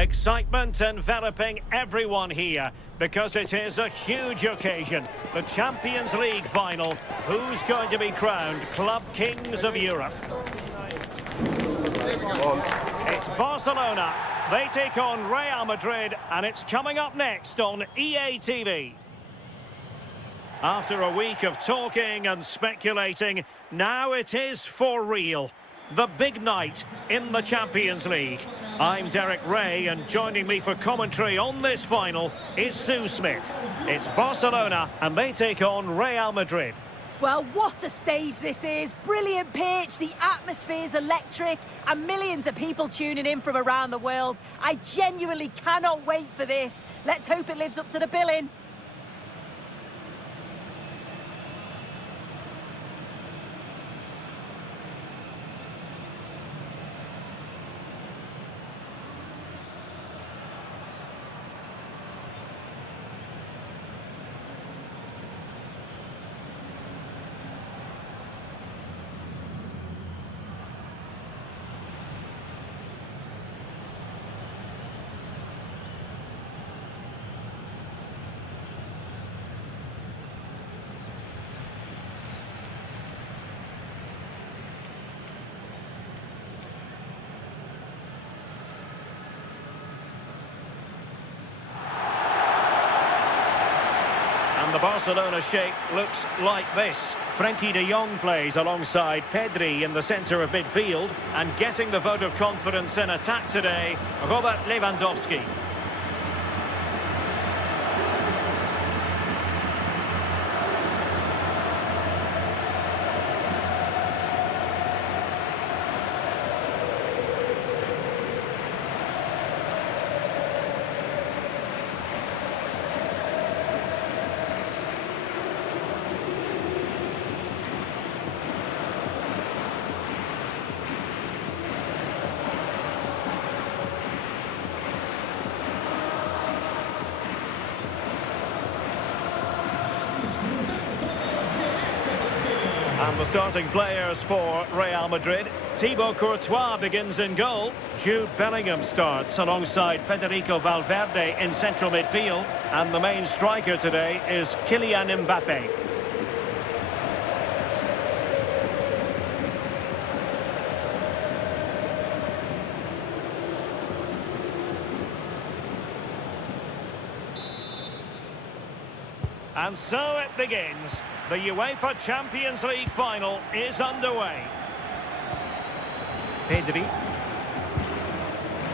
Excitement enveloping everyone here because it is a huge occasion. The Champions League Final. Who's going to be crowned Club Kings of Europe? It's Barcelona. They take on Real Madrid, and it's coming up next on EA TV. After a week of talking and speculating, now it is for real. The big night in the Champions League. I'm Derek Ray, and joining me for commentary on this final is Sue Smith. It's Barcelona, and they take on Real Madrid. Well, what a stage this is. Brilliant pitch, the atmosphere's electric, and millions of people tuning in from around the world. I genuinely cannot wait for this. Let's hope it lives up to the billing. And the Barcelona shape looks like this. Frenkie de Jong plays alongside Pedri in the centre of midfield, and getting the vote of confidence in attack today, Robert Lewandowski. And the starting players for Real Madrid. Thibaut Courtois begins in goal. Jude Bellingham starts alongside Federico Valverde in central midfield. And the main striker today is Kylian Mbappe. And so it begins. The UEFA Champions League Final is underway. Pedri.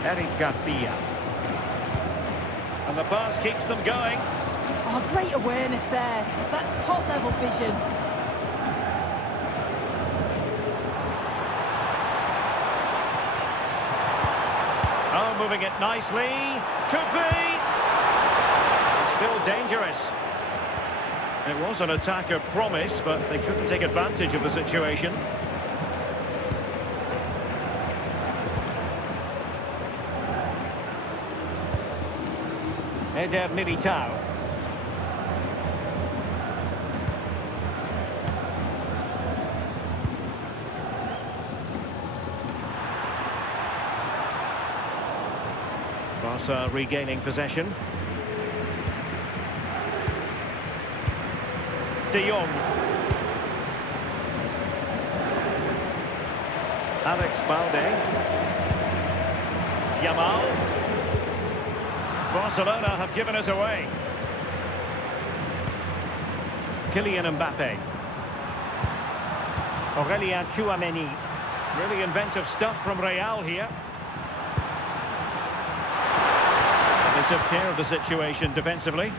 Eric Garcia. And the pass keeps them going. Oh, great awareness there. That's top-level vision. Oh, moving it nicely. Could be. Still dangerous. It was an attack of promise, but they couldn't take advantage of the situation. Eder Militao. Barca regaining possession. De Jong. Alex Balde. Yamal. Barcelona have given us away. Kylian Mbappe. Aurelien Tchouameni. Really inventive stuff from Real here. They took care of the situation defensively.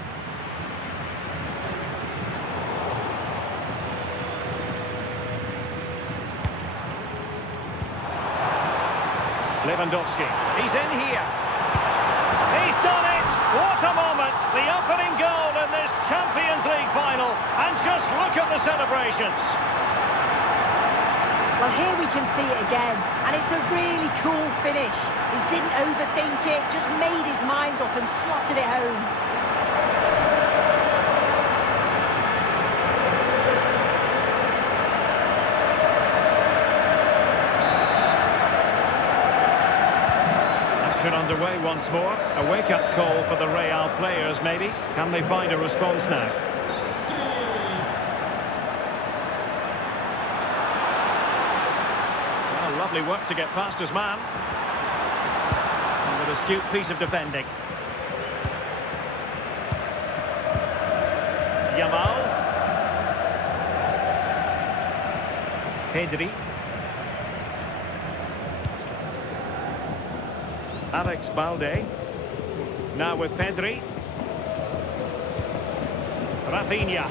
Lewandowski, he's in here. He's done it! What a moment! The opening goal in this Champions League final. And just look at the celebrations. Well, here we can see it again, and it's a really cool finish. He didn't overthink it, just made his mind up and slotted it home. underway once more. A wake-up call for the Real players, maybe. Can they find a response now? Well, lovely work to get past his man. And an astute piece of defending. Yamal. Pedri. Alex Balde. Now with Pedri. Rafinha.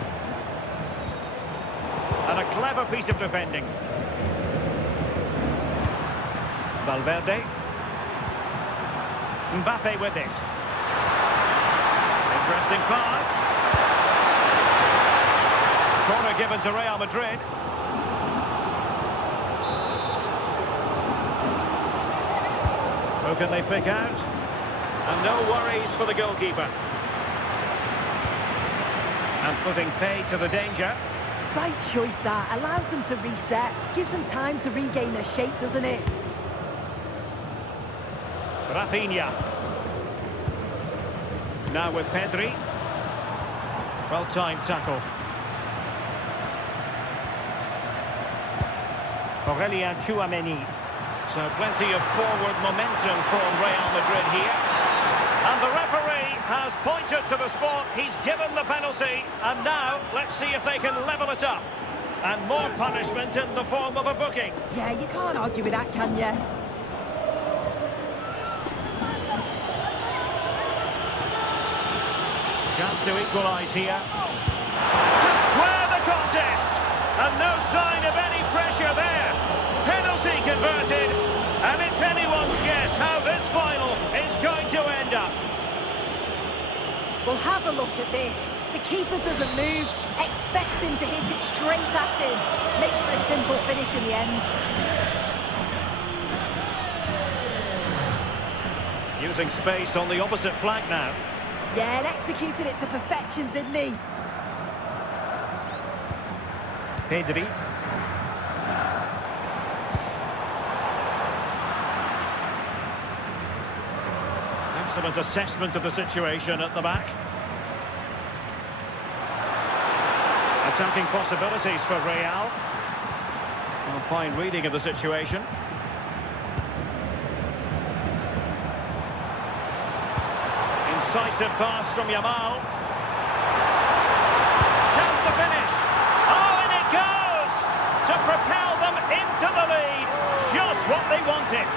And a clever piece of defending. Valverde. Mbappe with it. Interesting pass. Corner given to Real Madrid. Who can they pick out? And no worries for the goalkeeper. And putting pay to the danger. Right choice that. Allows them to reset. Gives them time to regain their shape, doesn't it? Rafinha. Now with Pedri. Well-timed tackle. Aurelien Tchouameni. So plenty of forward momentum for Real Madrid here. And the referee has pointed to the spot. He's given the penalty. And now, let's see if they can level it up. And more punishment in the form of a booking. Yeah, you can't argue with that, can you? Chance to equalise here. To square the contest. And no sign of any pressure there. Penalty converted. And it's anyone's guess how this final is going to end up. Well, have a look at this. The keeper doesn't move. Expects him to hit it straight at him. Makes for a simple finish in the end. Using space on the opposite flank now. Yeah, and executed it to perfection, didn't he? Pedri. Excellent assessment of the situation at the back. Attacking possibilities for Real. A fine reading of the situation. Incisive pass from Yamal. Chance to finish. Oh, and it goes! To propel them into the lead. Just what they wanted.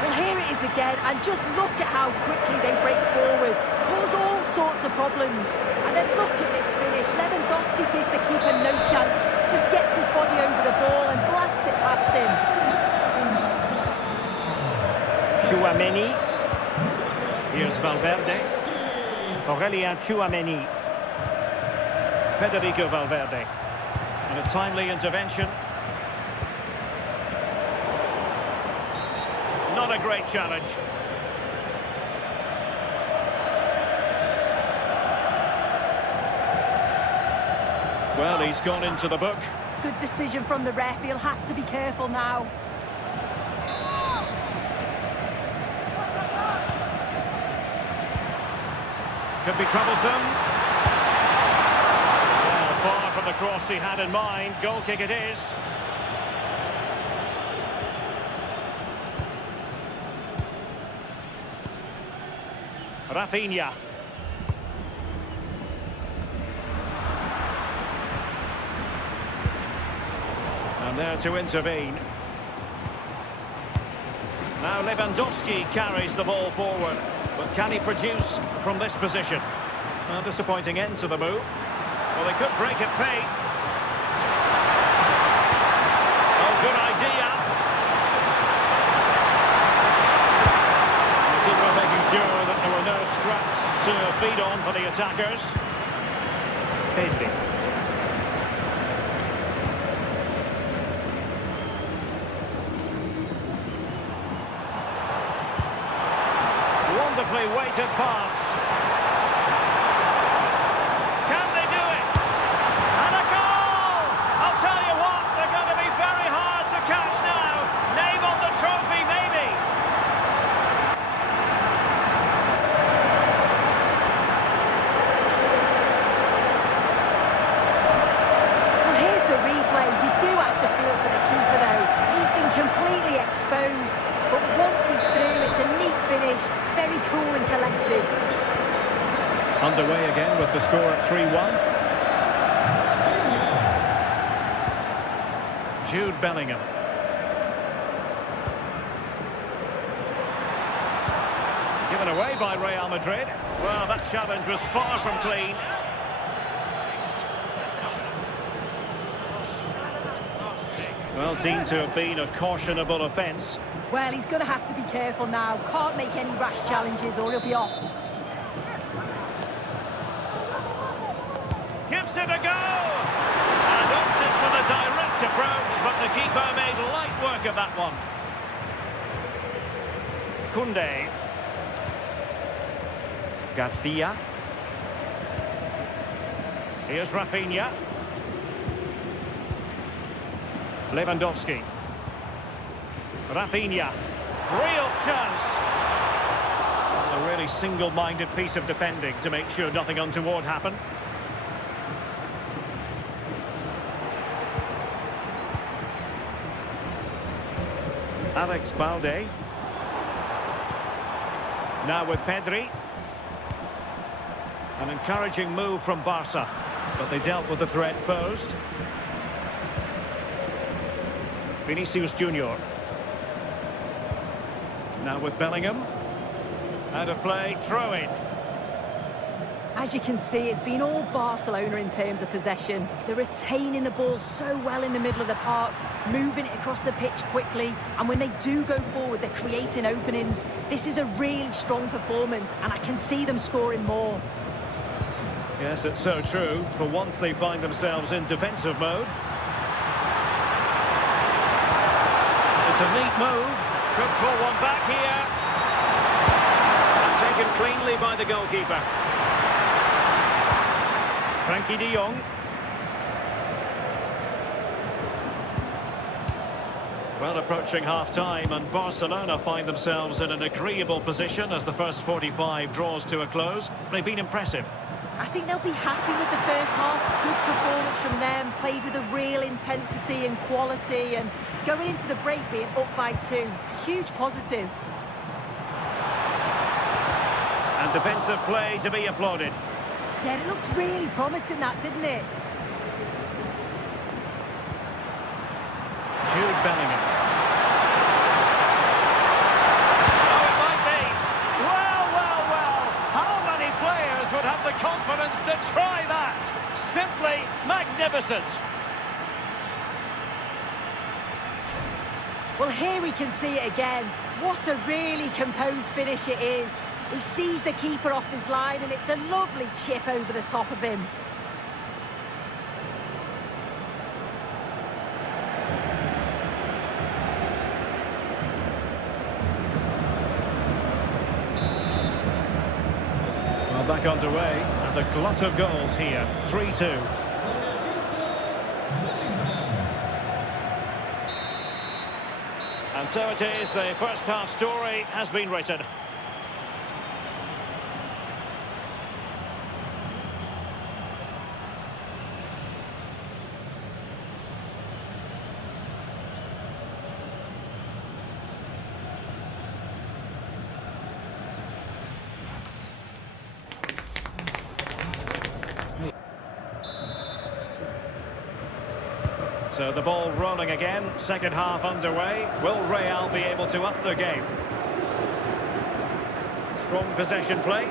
Well, here it is again, and just look at how quickly they break forward. Cause all sorts of problems. And then look at this finish. Lewandowski gives the keeper no chance. Just gets his body over the ball and blasts it past him. Tchouameni. Here's Valverde. Aurelien Tchouameni. Federico Valverde. And a timely intervention. Not a great challenge. Well, he's gone into the book. Good decision from the ref. He'll have to be careful now. Could be troublesome. Well, far from the cross he had in mind. Goal kick it is. Rafinha. And there to intervene. Now Lewandowski carries the ball forward. But can he produce from this position? A disappointing end to the move. Well, they could break at pace. Oh, good idea. The keeper making sure that there were no scraps to feed on for the attackers. Pedri. Wonderfully weighted pass. Can they do it? And a goal! I'll tell you what, they're going to be underway again with the score at 3-1. Jude Bellingham. Given away by Real Madrid. Well, that challenge was far from clean. Well, deemed to have been a cautionable offence. Well, he's going to have to be careful now. Can't make any rash challenges or he'll be off. Gives it a go! And opted for the direct approach, but the keeper made light work of that one. Koundé. Garcia. Here's Rafinha. Lewandowski. Rafinha. Real chance. A really single-minded piece of defending to make sure nothing untoward happened. Alex Balde. Now with Pedri. An encouraging move from Barca, but they dealt with the threat posed. Vinicius Junior. Now with Bellingham. Out of play, throw in. As you can see, it's been all Barcelona in terms of possession. They're retaining the ball so well in the middle of the park, moving it across the pitch quickly, and when they do go forward, they're creating openings. This is a really strong performance, and I can see them scoring more. Yes, it's so true. For once they find themselves in defensive mode. It's a neat move. Could pull one back here. And taken cleanly by the goalkeeper. Frankie de Jong. Well, approaching half-time, and Barcelona find themselves in an agreeable position as the first 45 draws to a close. They've been impressive. I think they'll be happy with the first half. Good performance from them, played with a real intensity and quality, and going into the break being up by 2. It's a huge positive. And defensive play to be applauded. Yeah, it looked really promising, that, didn't it? Jude Bellingham. Oh, it might be. Well, well, well. How many players would have the confidence to try that? Simply magnificent. Well, here we can see it again. What a really composed finish it is. He sees the keeper off his line, and it's a lovely chip over the top of him. Well, back underway, and a glut of goals here. 3-2. And so it is, the first half story has been written. So the ball rolling again, second half underway. Will Real be able to up the game? Strong possession play.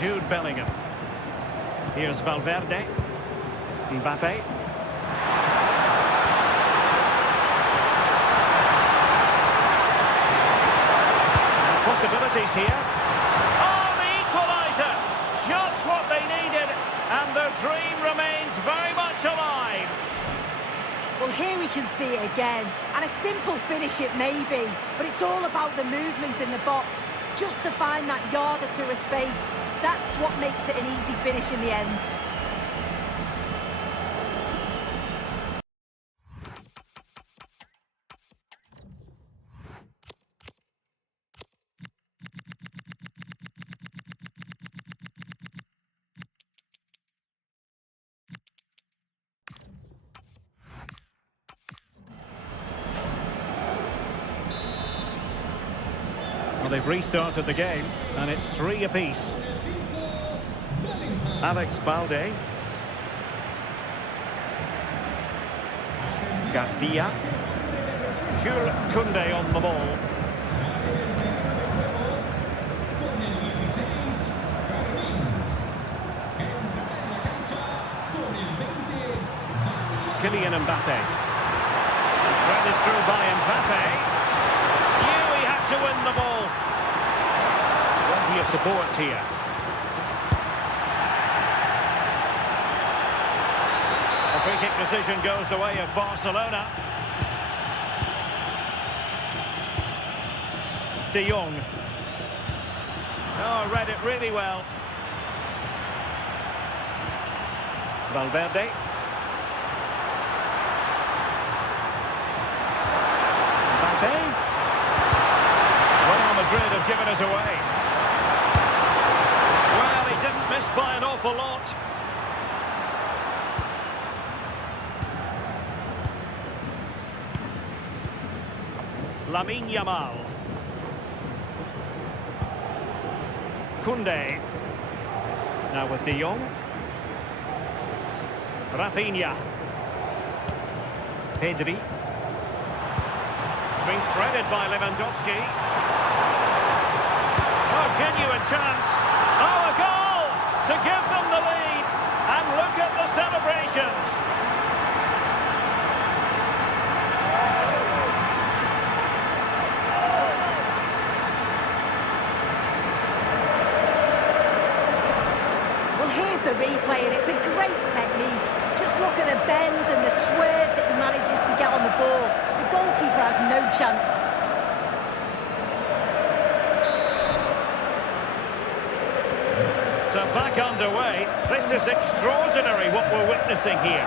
Jude Bellingham. Here's Valverde. Mbappe. Possibilities here. Oh, the equaliser! Just what they needed, and their dream remains very much alive. Well, here we can see it again, and a simple finish it may be, but it's all about the movement in the box, just to find that yard or two of space. That's what makes it an easy finish in the end. Well, they've restarted the game, and it's 3 apiece. Alex Balde. Garcia. Jules Koundé on the ball. Kylian Mbappe. Threaded through by Mbappe. Knew he had to win the ball. Plenty of support here. The free kick decision goes the way of Barcelona. De Jong. Oh, read it really well. Valverde. Real Madrid have given us away. Well, he didn't miss by an awful lot. Lamine Yamal. Koundé. Now with De Jong. Rafinha. Pedri. Being threaded by Lewandowski. Oh, genuine chance. Oh, a goal to give them the lead. And look at the celebrations. Well, here's the replay, and it's a great technique. Just look at the bend and the swerve that he manages to get on the ball. The goalkeeper has no chance. So back underway. This is extraordinary what we're witnessing here.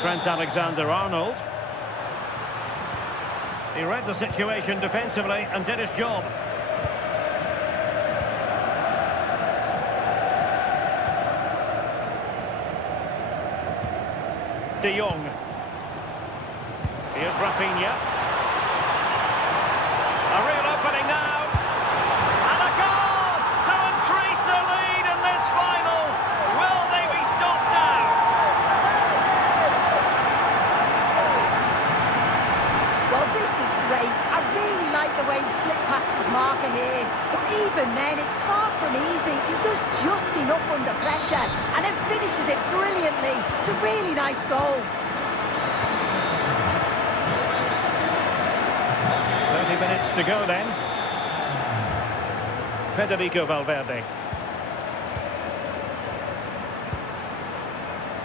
Trent Alexander-Arnold. He read the situation defensively and did his job. De Jong. Here's Rafinha. A real opening now. And a goal to increase the lead in this final. Will they be stopped now? Well, this is great. I really like the way he slipped past his marker here. But even then, it's far from easy. He does just enough under pressure and then finishes it brilliantly. It's a really nice goal. 30 minutes to go then. Federico Valverde.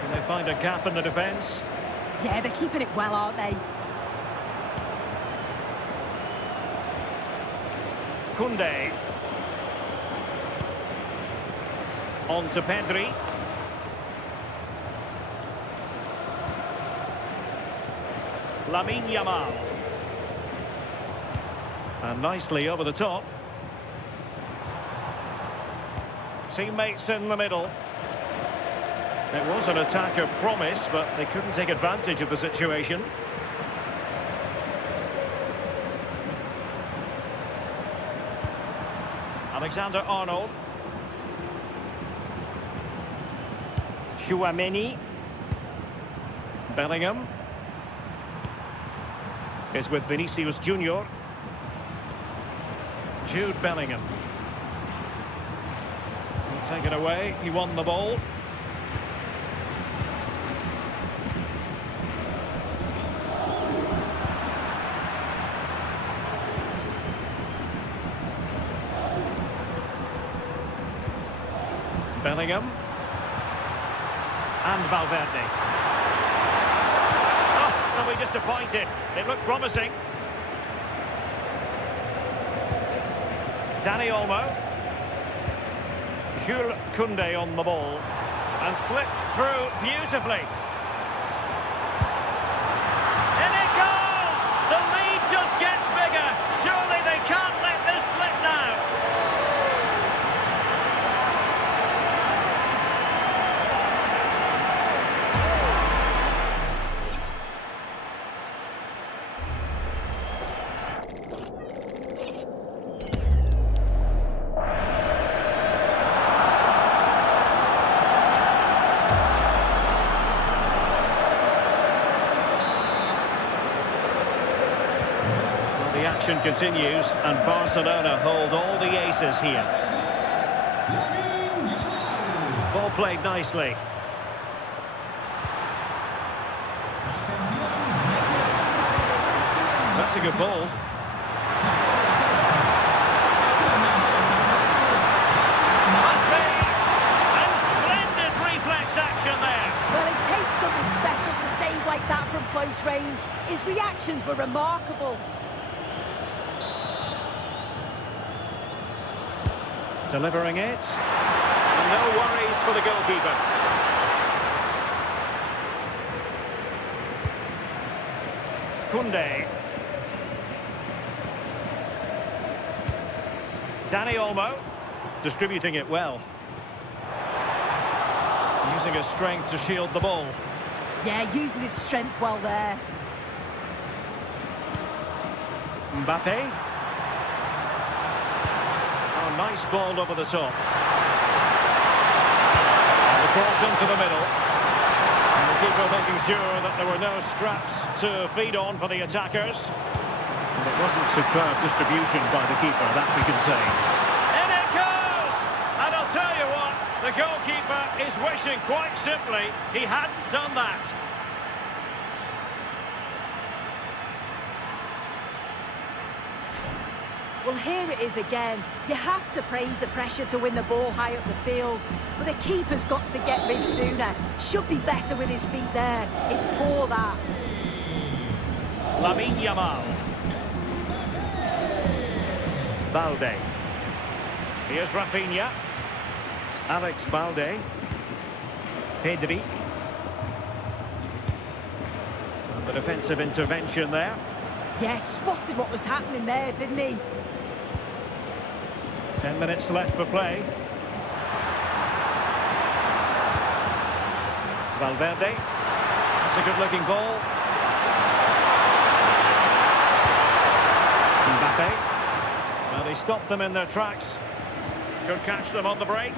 Can they find a gap in the defence? Yeah, they're keeping it well, aren't they? Koundé. On to Pedri. Lamine Yamal. And nicely over the top. Teammates in the middle. It was an attack of promise, but they couldn't take advantage of the situation. Alexander-Arnold. Chouameni. Bellingham. Is with Vinicius Junior. Jude Bellingham. He'll take it away. He won the ball. Bellingham. And Valverde. Oh, they'll be disappointed. It looked promising. Dani Olmo. Jules Koundé on the ball. And slipped through beautifully. In it goes! The lead just gets bigger. Surely they can't let this slip now. The action continues, and Barcelona hold all the aces here. Ball played nicely. That's a good ball. Must be. And splendid reflex action there. Well, it takes something special to save like that from close range. His reactions were remarkable. Delivering it. And no worries for the goalkeeper. Koundé. Dani Olmo. Distributing it well. Using his strength to shield the ball. Yeah, uses his strength well there. Mbappe. Oh, nice ball over the top. And the cross into the middle. And the keeper making sure that there were no scraps to feed on for the attackers. And it wasn't superb distribution by the keeper, that we can say. In it goes! And I'll tell you what, the goalkeeper is wishing quite simply he hadn't done that. Well, here it is again. You have to praise the pressure to win the ball high up the field. But the keeper's got to get rid sooner. Should be better with his feet there. It's poor, that. Lamine Yamal. Balde. Here's Rafinha. Alex Balde. Pedri. And the defensive intervention there. Yes, spotted what was happening there, didn't he? 10 minutes left for play. Valverde. That's a good-looking ball. Mbappe. Well, they stopped them in their tracks. Could catch them on the break.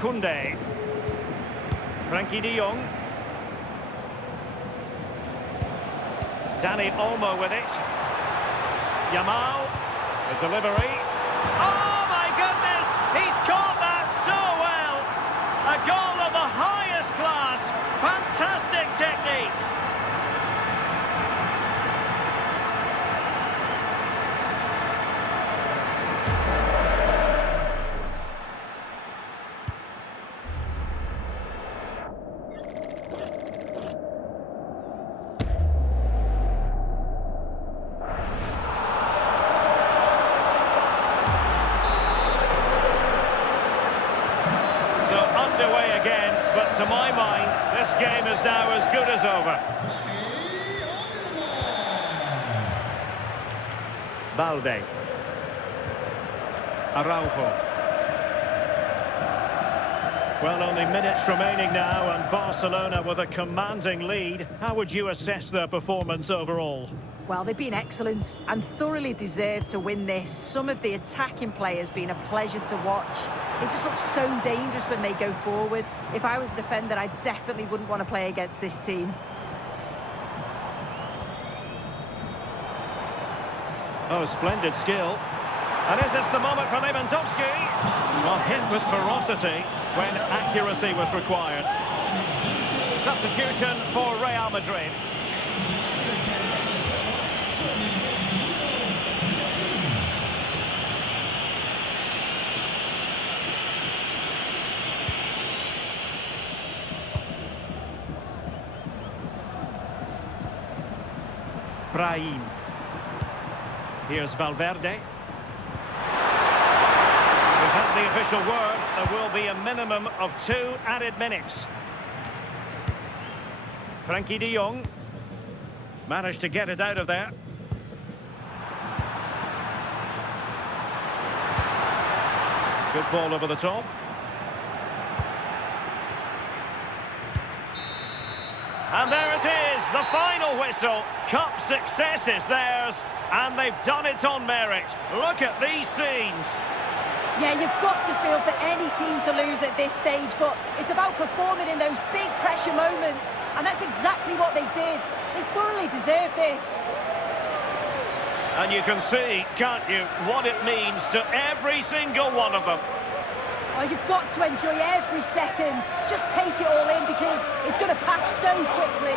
Koundé. Frankie de Jong. Dani Olmo with it. Yamal. The delivery. Oh my goodness! He's caught that so well! A goal of the highest class. Fantastic technique. Underway again, but to my mind, this game is now as good as over. Balde. Araujo. Well, only minutes remaining now, and Barcelona with a commanding lead. How would you assess their performance overall? Well, they've been excellent and thoroughly deserved to win this. Some of the attacking play has been a pleasure to watch. It just looks so dangerous when they go forward. If I was a defender, I definitely wouldn't want to play against this team. Oh, splendid skill. And is this the moment for Lewandowski? Well, hit with ferocity when accuracy was required. Substitution for Real Madrid. Brahim. Here's Valverde. We've had the official word. There will be a minimum of 2 added minutes. Frankie de Jong managed to get it out of there. Good ball over the top. And there it is. the final whistle. Cup success is theirs, and they've done it on merit. Look at these scenes. Yeah, you've got to feel for any team to lose at this stage, but it's about performing in those big pressure moments, and that's exactly what they did. They thoroughly deserve this. And you can see, can't you, what it means to every single one of them. Oh, you've got to enjoy every second. Just take it all in because it's going to pass so quickly.